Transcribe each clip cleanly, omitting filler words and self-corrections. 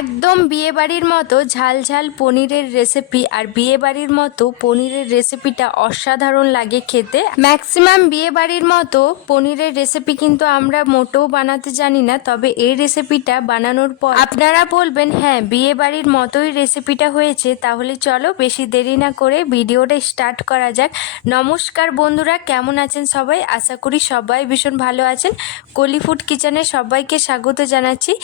একদম বিয়েবাড়ির মতো ঝাল ঝাল পনিরের রেসিপি। আর বিয়েবাড়ির মতো পনিরের রেসিপিটা অসাধারণ লাগে খেতে। ম্যাক্সিমাম বিয়েবাড়ির মতো পনিরের রেসিপি কিন্তু আমরা মোটেও বানাতে জানি না, তবে এই রেসিপিটা বানানোর পর আপনারা বলবেন হ্যাঁ বিয়েবাড়ির মতোই রেসিপিটা হয়েছে। তাহলে চলো বেশি দেরি না করে ভিডিওটা স্টার্ট করা যাক। নমস্কার বন্ধুরা, কেমন আছেন সবাই? আশা করি সবাই ভীষণ ভালো আছেন। কলি ফুড কিচেনে সবাইকে স্বাগত জানাচ্ছি।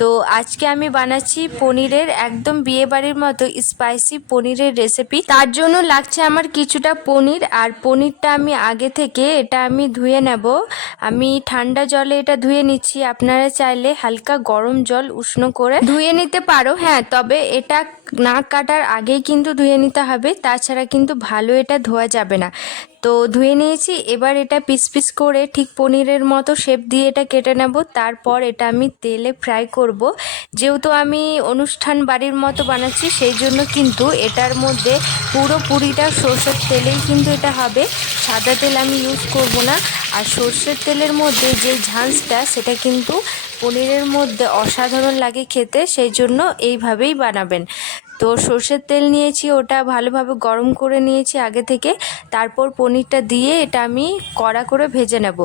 তো আজকে আমি বানাচ্ছি পনিরের একদম বিয়েবাড়ির মতো স্পাইসি পনিরের রেসিপি। তার জন্য লাগছে আমার কিছুটা পনির। আর পনিরটা আমি আগে থেকে এটা আমি ধুয়ে নেব। আমি ঠান্ডা জলে এটা ধুয়ে নিচ্ছি, আপনারা চাইলে হালকা গরম জল উষ্ণ করে ধুয়ে নিতে পারো। হ্যাঁ, তবে এটা না কাটার আগেই কিন্তু ধুয়ে নিতে হবে, তাছাড়া কিন্তু ভালো এটা ধোয়া যাবে না। তো ধুয়ে নিয়েছি, এবার এটা পিস পিস করে ঠিক পনিরের মতো শেপ দিয়ে এটা কেটে নেব। তারপর এটা আমি তেলে ফ্রাই করব। যেহেতু আমি অনুষ্ঠান বাড়ির মতো বানাচ্ছি, সেই জন্য কিন্তু এটার মধ্যে পুরোপুরিটা সর্ষের তেলেই কিন্তু এটা হবে। সাদা তেল আমি ইউজ করব না। আর সর্ষের তেলের মধ্যে যে ঝাঁঝটা, সেটা কিন্তু পনিরের মধ্যে অসাধারণ লাগে খেতে, সেই জন্য এইভাবেই বানাবেন। তো সর্ষের তেল নিয়েছি, ওটা ভালোভাবে গরম করে নিয়েছি আগে থেকে। তারপর পনিরটা দিয়ে এটা আমি কড়া করে ভেজে নেব।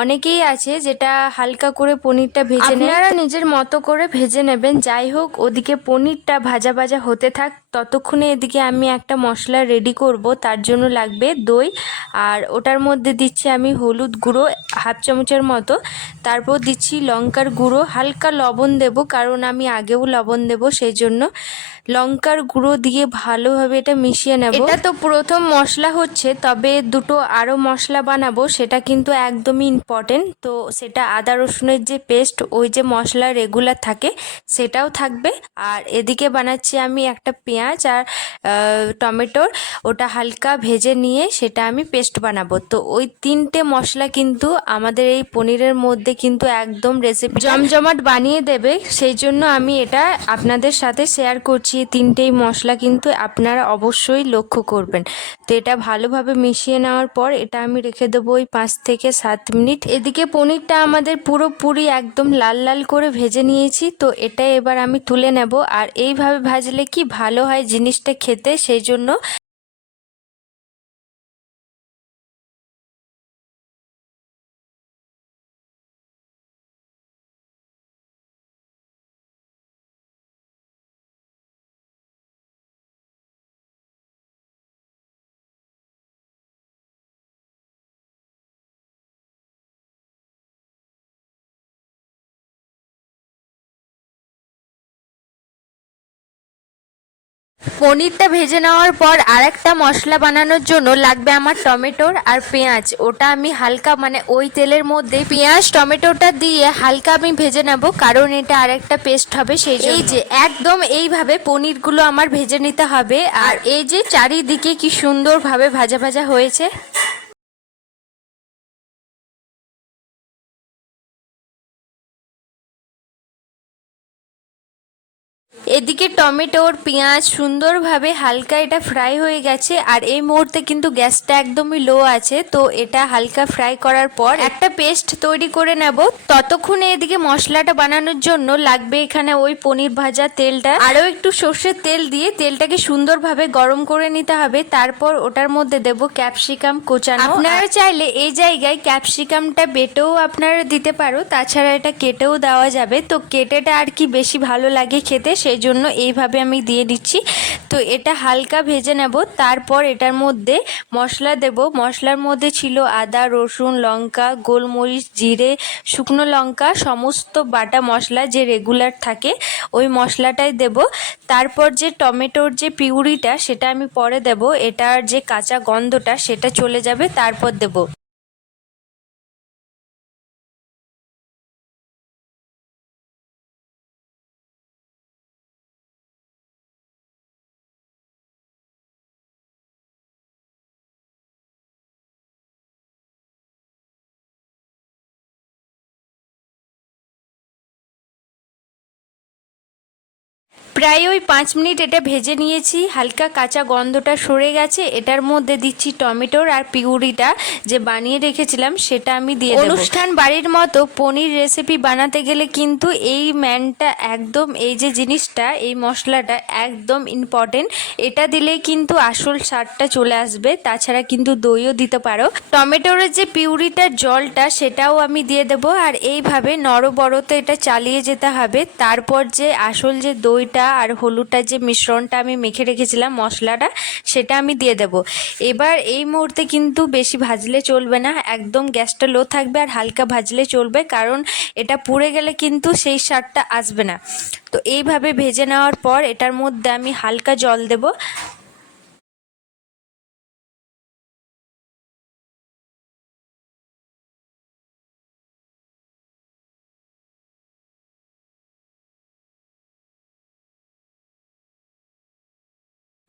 অনেকেই আছে যেটা হালকা করে পনিরটা ভেজে নেয়, আপনারা নিজের মতো করে ভেজে নেবেন। যাই হোক, ওদিকে পনিরটা ভাজা ভাজা হতে থাক, ততক্ষণে এদিকে আমি একটা মশলা রেডি করব। তার জন্য লাগবে দই, আর ওটার মধ্যে দিচ্ছি আমি হলুদ গুঁড়ো হাফ চামচের মতো। তারপর দিচ্ছি লঙ্কার গুঁড়ো, হালকা লবণ দেব, কারণ আমি আগেও লবণ দেব, সেই জন্য লঙ্কার গুঁড়ো দিয়ে ভালোভাবে এটা মিশিয়ে নেব। এটা তো প্রথম মশলা হচ্ছে, তবে দুটো আরও মশলা বানাবো, সেটা কিন্তু একদমই ইম্পর্টেন্ট। তো সেটা আদা রসুনের যে পেস্ট, ওই যে মশলা রেগুলার থাকে, সেটাও থাকবে। আর এদিকে বানাচ্ছি আমি একটা পেঁয়াজ আর টমেটোর, ওটা হালকা ভেজে নিয়ে সেটা আমি পেস্ট বানাবো। তো ওই তিনটে মশলা কিন্তু আমাদের এই পনিরের মধ্যে কিন্তু একদম রেসিপি জমজমাট বানিয়ে দেবে, সেই জন্য আমি এটা আপনাদের সাথে শেয়ার করছি। তিনটেই মশলা কিন্তু আপনারা অবশ্যই লক্ষ্য করবেন। তো এটা ভালোভাবে মিশিয়ে নেওয়ার পর এটা আমি রেখে দেবো ওই 5 থেকে 7 মিনিট। এদিকে পনিরটা আমাদের পুরোপুরি একদম লাল লাল করে ভেজে নিয়েছি। তো এটা এবার আমি তুলে নেব। আর এইভাবে ভাজলে কি ভালো হয় জিনিসটা খেতে, সেই জন্য পনিরটা ভেজে নেওয়ার পর আরেকটা মশলা বানানোর জন্য লাগবে আমার টমেটোর আর পেঁয়াজ। ওটা আমি হালকা মানে ওই তেলের মধ্যে পেঁয়াজ টমেটোটা দিয়ে হালকা আমি ভেজে নেব, কারণ এটা আরেকটা পেস্ট হবে, সেই জন্য। এই যে একদম এইভাবে পনিরগুলো আমার ভেজে নিতে হবে। আর এই যে চারিদিকে কি সুন্দরভাবে ভাজা ভাজা হয়েছে। এদিকে টমেটোর পেঁয়াজ সুন্দরভাবে হালকা এটা ফ্রাই হয়ে গেছে। আর এই মুহূর্তে কিন্তু গ্যাসটা একদমই লো আছে। তো এটা হালকা ফ্রাই করার পর একটা পেস্ট তৈরি করে নেব। ততক্ষণে এদিকে মশলাটা বানানোর জন্য লাগবে এখানে ওই পনির ভাজা তেলটা, আরও একটু সর্ষের তেল দিয়ে তেলটাকে সুন্দরভাবে গরম করে নিতে হবে। তারপর ওটার মধ্যে দেব ক্যাপসিকাম কোচানো। আপনারা চাইলে এই জায়গায় ক্যাপসিকামটা বেটেও আপনারা দিতে পারো, তাছাড়া এটা কেটেও দেওয়া যাবে। তো কেটেটা আর কি বেশি ভালো লাগে খেতে, সেই জন্য এইভাবে আমি দিয়ে দিচ্ছি। তো এটা হালকা ভেজে নেব। তারপর এটার মধ্যে মশলা দেব। মশলার মধ্যে ছিল আদা রসুন লঙ্কা গোলমরিচ জিরে শুকনো লঙ্কা, সমস্ত বাটা মশলা যে রেগুলার থাকে, ওই মশলাটাই দেব। তারপর যে টমেটোর যে পিউরিটা, সেটা আমি পরে দেব। এটার যে কাঁচা গন্ধটা সেটা চলে যাবে, তারপর দেব। প্রায় ওই 5 মিনিট এটা ভেজে নিয়েছি, হালকা কাঁচা গন্ধটা সরে গেছে। এটার মধ্যে দিচ্ছি টমেটোর আর পিউরিটা যে বানিয়ে রেখেছিলাম সেটা আমি দিয়ে দেব। অনুষ্ঠান বাড়ির মতো পনির রেসিপি বানাতে গেলে কিন্তু এই ম্যানটা একদম, এই যে জিনিসটা, এই মশলাটা একদম ইম্পর্টেন্ট। এটা দিলেই কিন্তু আসল স্বাদটা চলে আসবে। তাছাড়া কিন্তু দইও দিতে পারো। টমেটোর যে পিউরিটার জলটা সেটাও আমি দিয়ে দেবো, আর এইভাবে নরবরত এটা চালিয়ে যেতে হবে। তারপর যে আসল যে দইটা আর হলুদটার যে মিশ্রণটা আমি মেখে রেখেছিলাম, মশলাটা, সেটা আমি দিয়ে দেব। এবার এই মুহূর্তে কিন্তু বেশি ভাজলে চলবে না, একদম গ্যাসটা লো থাকবে আর হালকা ভাজলে চলবে, কারণ এটা পুড়ে গেলে কিন্তু সেই স্বাদটা আসবে না। তো এইভাবে ভেজে নেওয়ার পর এটার মধ্যে আমি হালকা জল দেব।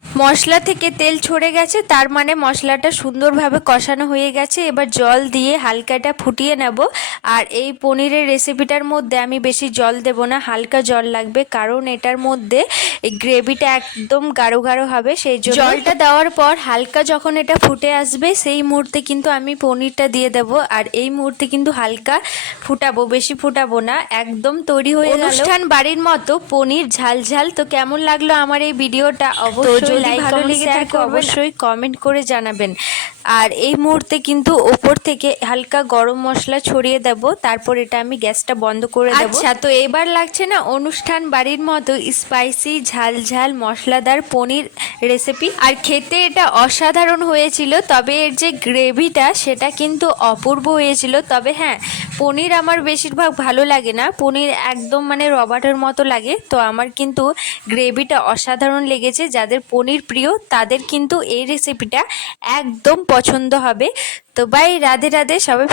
মশলা থেকে তেল ছড়ে গেছে, তার মানে মশলাটা সুন্দরভাবে কষানো হয়ে গেছে। এবার জল দিয়ে হালকাটা ফুটিয়ে নেব। আর এই পনিরের রেসিপিটার মধ্যে আমি বেশি জল দেব না, হালকা জল লাগবে, কারণ এটার মধ্যে এই গ্রেভিটা একদম গাঢ় গাঢ় হবে। সেই জন্য জলটা দেওয়ার পর হালকা যখন এটা ফুটে আসবে সেই মুহূর্তে কিন্তু আমি পনিরটা দিয়ে দেব। আর এই মুহূর্তে কিন্তু হালকা ফুটাবো, বেশি ফুটাবো না। একদম তৈরি হয়ে গেল অনুষ্ঠান বাড়ির মতো পনির ঝাল ঝাল। তো কেমন লাগলো আমার এই ভিডিওটা অবশ্যই ভালো লেগে থাকে অবশ্যই কমেন্ট করে জানাবেন। আর এই মুহূর্তে কিন্তু ওপর থেকে হালকা গরম মশলা ছড়িয়ে দেব, তারপর এটা আমি গ্যাসটা বন্ধ করে দেব। আচ্ছা, তো এবার লাগছে না অনুষ্ঠান বাড়ির মতো স্পাইসি ঝাল ঝাল মশলাদার পনির রেসিপি। আর খেতে এটা অসাধারণ হয়েছিল, তবে এর যে গ্রেভিটা সেটা কিন্তু অপূর্ব হয়েছিল। তবে হ্যাঁ, পনির আমার বেশিরভাগ ভালো লাগে না, পনির একদম মানে রবারের মতো লাগে। তো আমার কিন্তু গ্রেভিটা অসাধারণ লেগেছে। যাদের পনির প্রিয় তাদের কিন্তু এই রেসিপিটা একদম পছন্দ হবে। তো বাই, রাধে রাধে সবাই।